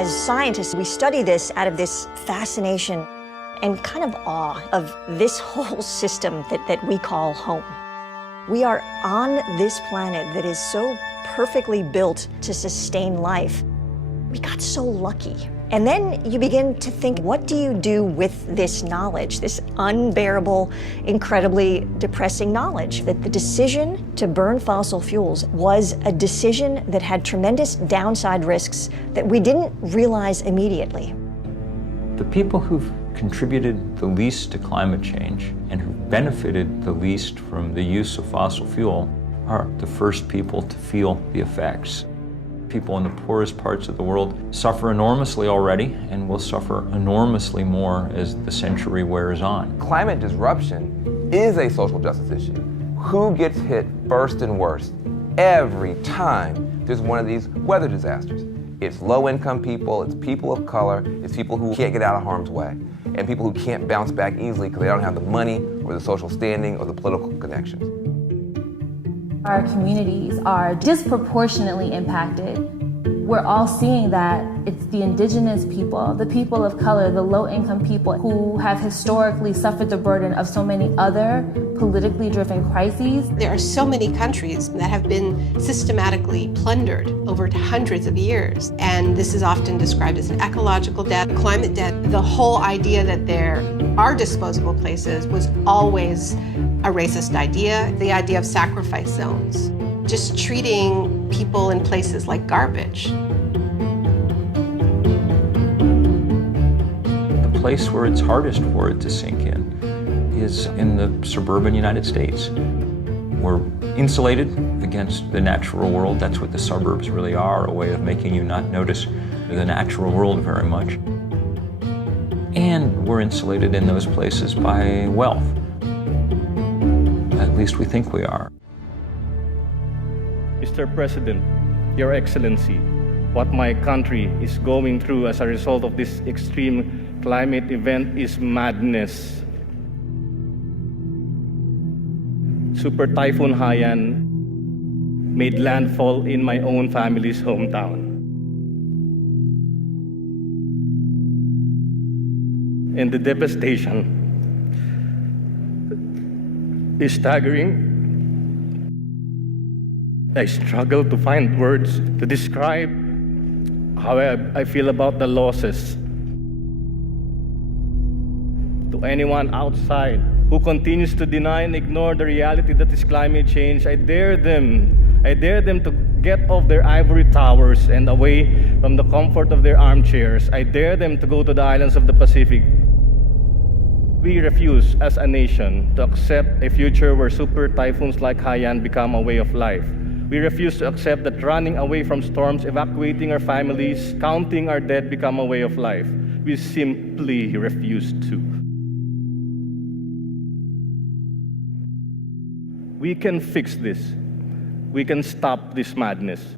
As scientists, we study this out of this fascination and kind of awe of this whole system that we call home. We are on this planet that is so perfectly built to sustain life. We got so lucky. And then you begin to think, what do you do with this knowledge, this unbearable, incredibly depressing knowledge? That the decision to burn fossil fuels was a decision that had tremendous downside risks that we didn't realize immediately. The people who've contributed the least to climate change and who've benefited the least from the use of fossil fuel are the first people to feel the effects. People in the poorest parts of the world suffer enormously already and will suffer enormously more as the century wears on. Climate disruption is a social justice issue. Who gets hit first and worst every time there's one of these weather disasters? It's low-income people, it's people of color, it's people who can't get out of harm's way, and people who can't bounce back easily because they don't have the money or the social standing or the political connections. Our communities are disproportionately impacted. We're all seeing that it's the indigenous people, the people of color, the low-income people who have historically suffered the burden of so many other politically driven crises. There are so many countries that have been systematically plundered over hundreds of years, and this is often described as an ecological debt, climate debt. The whole idea that there are disposable places was always a racist idea, the idea of sacrifice zones, just treating people in places like garbage. The place where it's hardest for it to sink in is in the suburban United States. We're insulated against the natural world. That's what the suburbs really are, a way of making you not notice the natural world very much. And we're insulated in those places by wealth. At least we think we are. Mr. President, Your Excellency, what my country is going through as a result of this extreme climate event is madness. Super Typhoon Haiyan made landfall in my own family's hometown. And the devastation is staggering. I struggle to find words to describe how I feel about the losses. To anyone outside who continues to deny and ignore the reality that is climate change, I dare them to get off their ivory towers and away from the comfort of their armchairs. I dare them to go to the islands of the Pacific. We refuse as a nation to accept a future where super typhoons like Haiyan become a way of life. We refuse to accept that running away from storms, evacuating our families, counting our dead become a way of life. We simply refuse to. We can fix this. We can stop this madness.